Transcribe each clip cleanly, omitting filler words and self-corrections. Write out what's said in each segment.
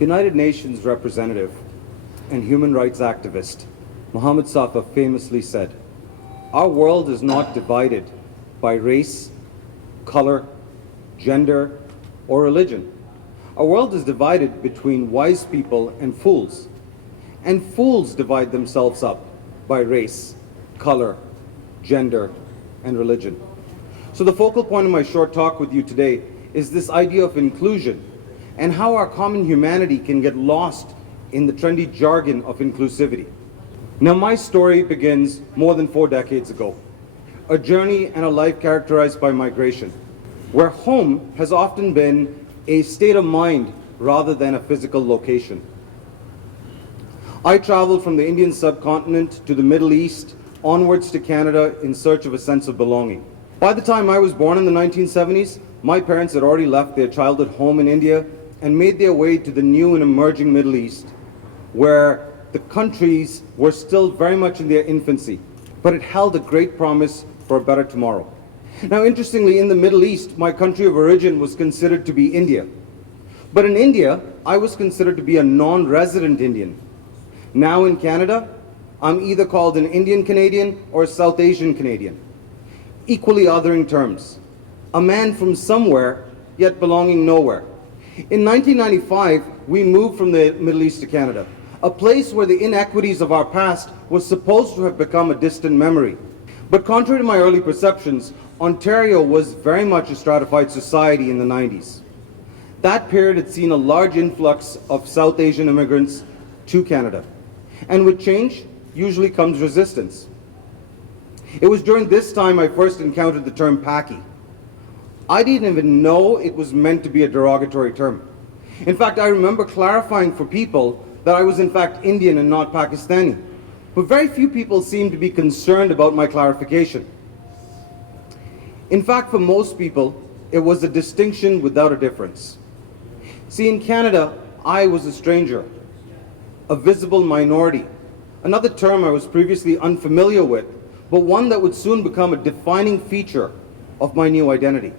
United Nations representative and human rights activist Muhammad Safa famously said, "Our world is not divided by race, color, gender, or religion. Our world is divided between wise people and fools divide themselves up by race, color, gender, and religion." So the focal point of my short talk with you today is this idea of inclusion and how our common humanity can get lost in the trendy jargon of inclusivity. Now, my story begins more than 4 decades ago, a journey and a life characterized by migration, where home has often been a state of mind rather than a physical location. I traveled from the Indian subcontinent to the Middle East, onwards to Canada in search of a sense of belonging. By the time I was born in the 1970s, my parents had already left their childhood home in India and made their way to the new and emerging Middle East, where the countries were still very much in their infancy, but it held a great promise for a better tomorrow. Now, interestingly, in the Middle East, my country of origin was considered to be India. But in India, I was considered to be a non-resident Indian. Now in Canada, I'm either called an Indian Canadian or a South Asian Canadian. Equally othering terms. A man from somewhere, yet belonging nowhere. In 1995, we moved from the Middle East to Canada, a place where the inequities of our past was supposed to have become a distant memory. But contrary to my early perceptions, Ontario was very much a stratified society in the 90s. That period had seen a large influx of South Asian immigrants to Canada. And with change, usually comes resistance. It was during this time I first encountered the term Paki. I didn't even know it was meant to be a derogatory term. In fact, I remember clarifying for people that I was in fact Indian and not Pakistani. But very few people seemed to be concerned about my clarification. In fact, for most people, it was a distinction without a difference. See, in Canada, I was a stranger, a visible minority, another term I was previously unfamiliar with, but one that would soon become a defining feature of my new identity.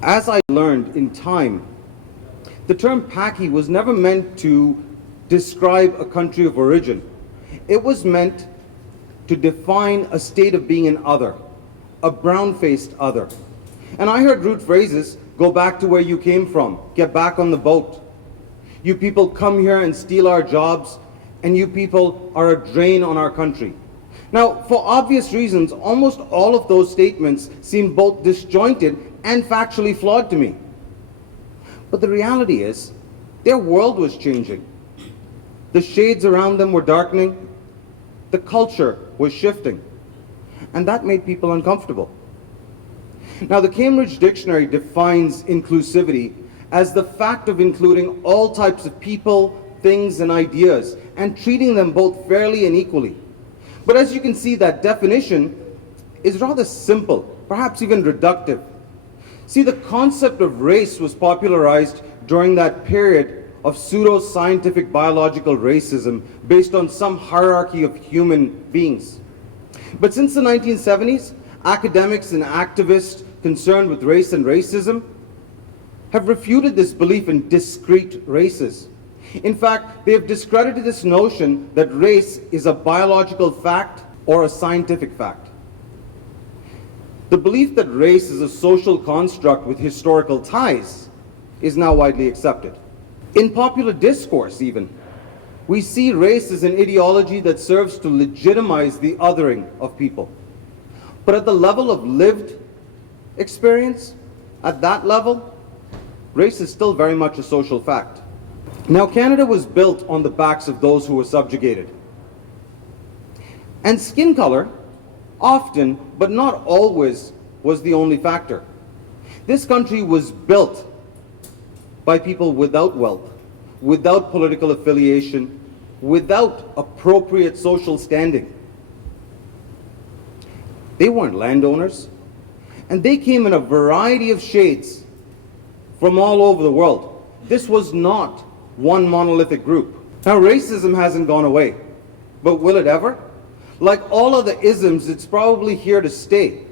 As I learned in time, the term Paki was never meant to describe a country of origin. It was meant to define a state of being an other, a brown-faced other. And I heard root phrases, "Go back to where you came from," "Get back on the boat," "You people come here and steal our jobs," and "You people are a drain on our country." Now, for obvious reasons, almost all of those statements seem both disjointed and factually flawed to me. But the reality is, their world was changing. The shades around them were darkening. The culture was shifting. And that made people uncomfortable. Now, the Cambridge Dictionary defines inclusivity as the fact of including all types of people, things, and ideas, and treating them both fairly and equally. But as you can see, that definition is rather simple, perhaps even reductive. See, the concept of race was popularized during that period of pseudo-scientific biological racism based on some hierarchy of human beings. But since the 1970s, academics and activists concerned with race and racism have refuted this belief in discrete races. In fact, they have discredited this notion that race is a biological fact or a scientific fact. The belief that race is a social construct with historical ties is now widely accepted. In popular discourse even, we see race as an ideology that serves to legitimize the othering of people. But at the level of lived experience, at that level, race is still very much a social fact. Now, Canada was built on the backs of those who were subjugated. And skin color, often, but not always, was the only factor. This country was built by people without wealth, without political affiliation, without appropriate social standing. They weren't landowners, and they came in a variety of shades from all over the world. This was not one monolithic group. Now, racism hasn't gone away, but will it ever? Like all other isms, it's probably here to stay.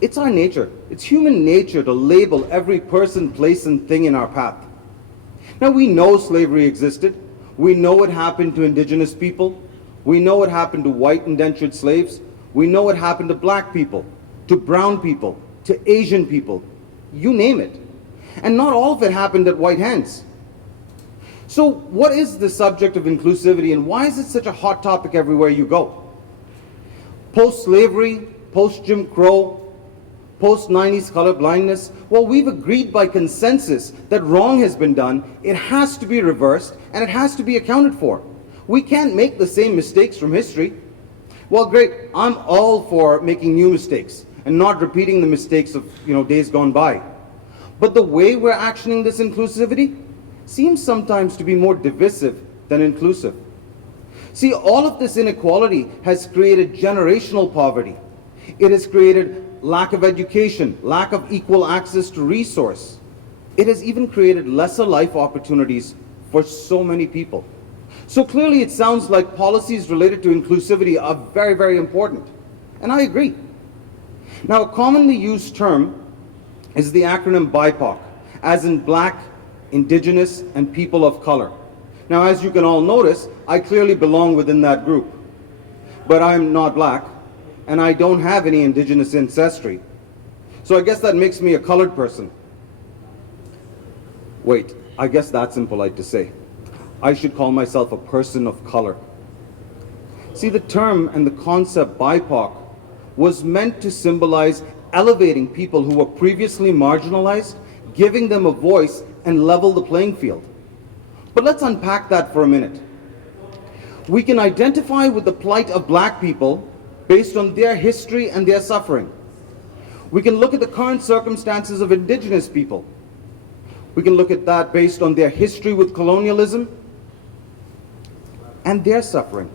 It's our nature. It's human nature to label every person, place, and thing in our path. Now, we know slavery existed. We know what happened to indigenous people. We know what happened to white indentured slaves. We know what happened to black people, to brown people, to Asian people, you name it. And not all of it happened at white hands. So what is the subject of inclusivity, and why is it such a hot topic everywhere you go? Post-slavery, post-Jim Crow, post-90s colorblindness, well, we've agreed by consensus that wrong has been done, it has to be reversed, and it has to be accounted for. We can't make the same mistakes from history. Well, great, I'm all for making new mistakes and not repeating the mistakes of days gone by. But the way we're actioning this inclusivity seems sometimes to be more divisive than inclusive. See, all of this inequality has created generational poverty. It has created lack of education, lack of equal access to resource. It has even created lesser life opportunities for so many people. So clearly it sounds like policies related to inclusivity are very, very important. And I agree. Now, a commonly used term is the acronym BIPOC, as in Black, Indigenous, and People of Color. Now, as you can all notice, I clearly belong within that group. But I'm not Black, and I don't have any Indigenous ancestry. So I guess that makes me a colored person. Wait, I guess that's impolite to say. I should call myself a person of color. See, the term and the concept BIPOC was meant to symbolize elevating people who were previously marginalized, giving them a voice, and level the playing field. But let's unpack that for a minute. We can identify with the plight of Black people based on their history and their suffering. We can look at the current circumstances of Indigenous people. We can look at that based on their history with colonialism and their suffering.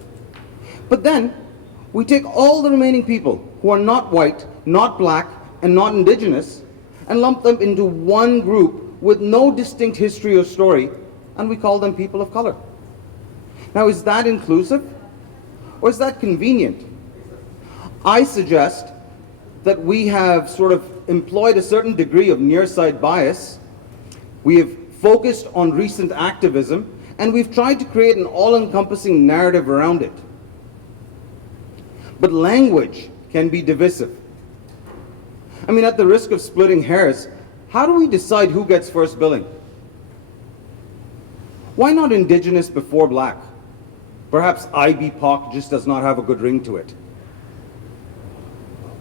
But then, we take all the remaining people who are not white, not Black, and not Indigenous, and lump them into one group with no distinct history or story, and we call them people of color. Now, is that inclusive? Or is that convenient? I suggest that we have sort of employed a certain degree of near-side bias. We have focused on recent activism, and we've tried to create an all-encompassing narrative around it. But language can be divisive. I mean, at the risk of splitting hairs, how do we decide who gets first billing? Why not Indigenous before Black? Perhaps IBPOC just does not have a good ring to it.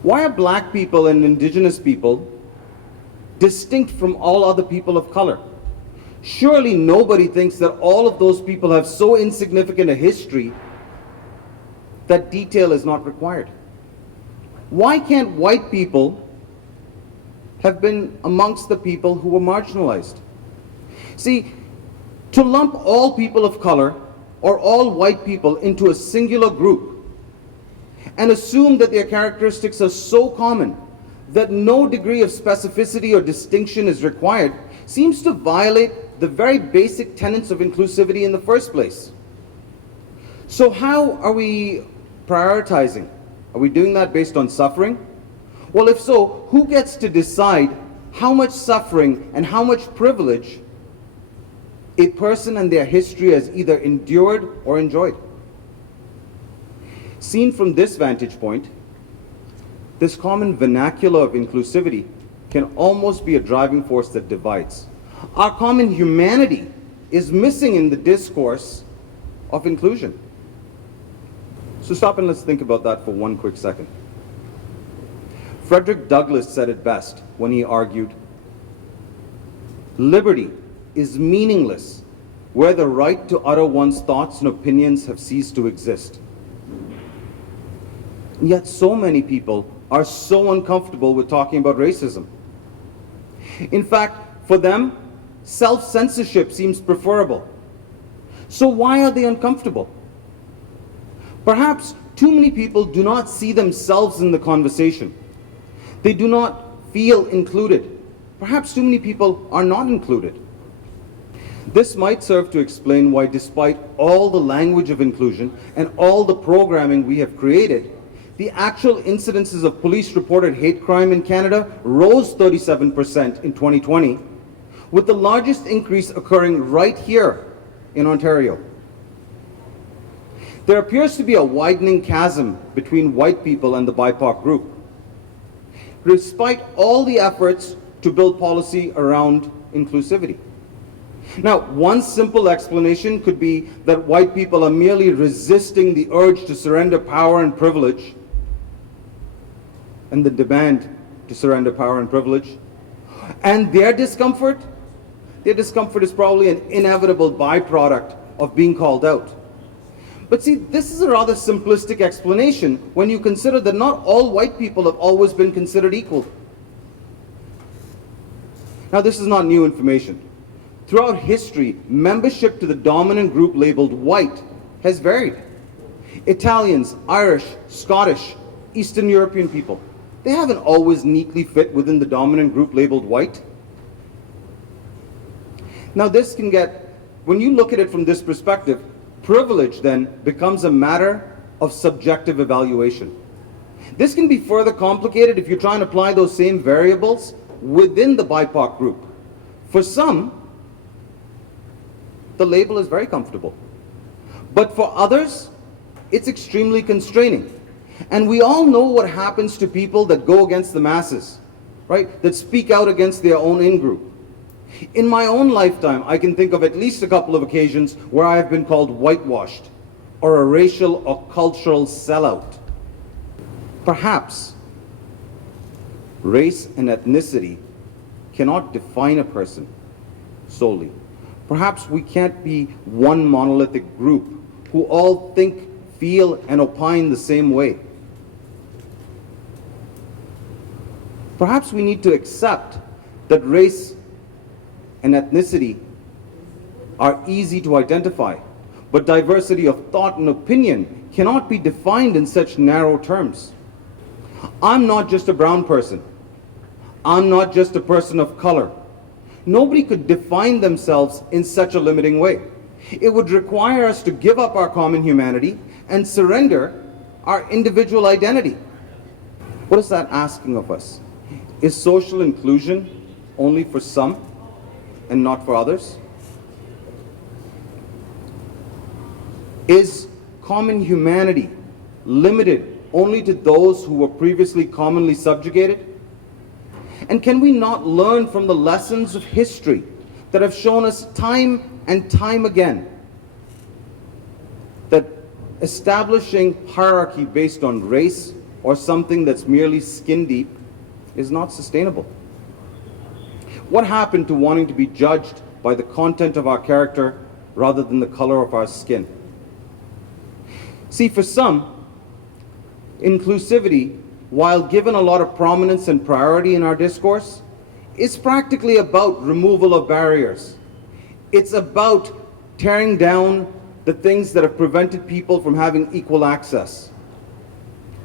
Why are Black people and Indigenous people distinct from all other people of color? Surely nobody thinks that all of those people have so insignificant a history that detail is not required. Why can't white people have been amongst the people who were marginalized? See, to lump all people of color or all white people into a singular group and assume that their characteristics are so common that no degree of specificity or distinction is required seems to violate the very basic tenets of inclusivity in the first place. So how are we prioritizing? Are we doing that based on suffering? Well, if so, who gets to decide how much suffering and how much privilege a person and their history has either endured or enjoyed? Seen from this vantage point, this common vernacular of inclusivity can almost be a driving force that divides. Our common humanity is missing in the discourse of inclusion. So stop and let's think about that for one quick second. Frederick Douglass said it best when he argued, "Liberty is meaningless where the right to utter one's thoughts and opinions have ceased to exist." And yet so many people are so uncomfortable with talking about racism. In fact, for them, self-censorship seems preferable. So why are they uncomfortable? Perhaps too many people do not see themselves in the conversation. They do not feel included. Perhaps too many people are not included. This might serve to explain why, despite all the language of inclusion and all the programming we have created, the actual incidences of police-reported hate crime in Canada rose 37% in 2020, with the largest increase occurring right here in Ontario. There appears to be a widening chasm between white people and the BIPOC group, despite all the efforts to build policy around inclusivity. Now, one simple explanation could be that white people are merely resisting the urge to surrender power and privilege, and the demand to surrender power and privilege. And their discomfort is probably an inevitable byproduct of being called out. But see, this is a rather simplistic explanation when you consider that not all white people have always been considered equal. Now, this is not new information. Throughout history, membership to the dominant group labeled white has varied. Italians, Irish, Scottish, Eastern European people, they haven't always neatly fit within the dominant group labeled white. Now this can get, when you look at it from this perspective, privilege then becomes a matter of subjective evaluation. This can be further complicated if you try and apply those same variables within the BIPOC group. For some, the label is very comfortable. But for others, it's extremely constraining. And we all know what happens to people that go against the masses, right? That speak out against their own in-group. In my own lifetime, I can think of at least a couple of occasions where I have been called whitewashed or a racial or cultural sellout. Perhaps race and ethnicity cannot define a person solely. Perhaps we can't be one monolithic group who all think, feel, and opine the same way. Perhaps we need to accept that race and ethnicity are easy to identify, but diversity of thought and opinion cannot be defined in such narrow terms. I'm not just a brown person. I'm not just a person of color. Nobody could define themselves in such a limiting way. It would require us to give up our common humanity and surrender our individual identity. What is that asking of us? Is social inclusion only for some and not for others? Is common humanity limited only to those who were previously commonly subjugated? And can we not learn from the lessons of history that have shown us time and time again that establishing hierarchy based on race or something that's merely skin deep is not sustainable? What happened to wanting to be judged by the content of our character rather than the color of our skin? See, for some, inclusivity, while given a lot of prominence and priority in our discourse, is practically about removal of barriers. It's about tearing down the things that have prevented people from having equal access.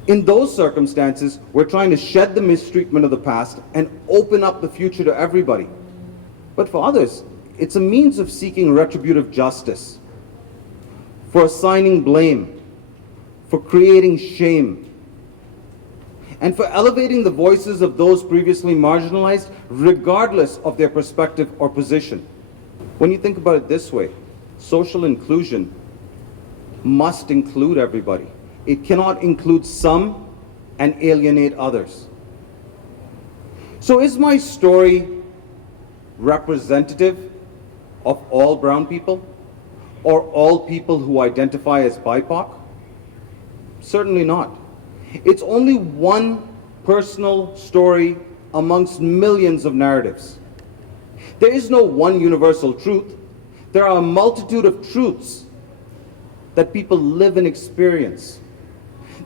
In those circumstances, we're trying to shed the mistreatment of the past and open up the future to everybody. But for others, it's a means of seeking retributive justice, for assigning blame, for creating shame, and for elevating the voices of those previously marginalized, regardless of their perspective or position. When you think about it this way, social inclusion must include everybody. It cannot include some and alienate others. So is my story representative of all brown people or all people who identify as BIPOC? Certainly not. It's only one personal story amongst millions of narratives. There is no one universal truth. There are a multitude of truths that people live and experience.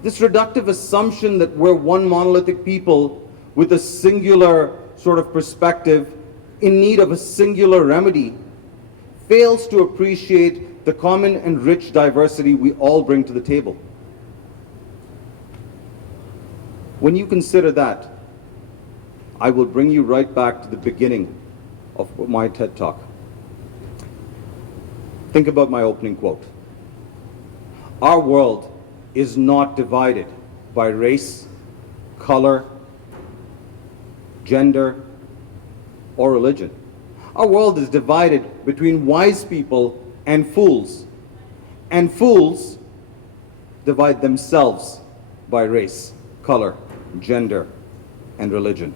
This reductive assumption that we're one monolithic people with a singular sort of perspective in need of a singular remedy fails to appreciate the common and rich diversity we all bring to the table. When you consider that, I will bring you right back to the beginning of my TED Talk. Think about my opening quote. Our world is not divided by race, color, gender, or religion. Our world is divided between wise people and fools divide themselves by race, color, gender, and religion.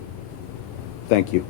Thank you.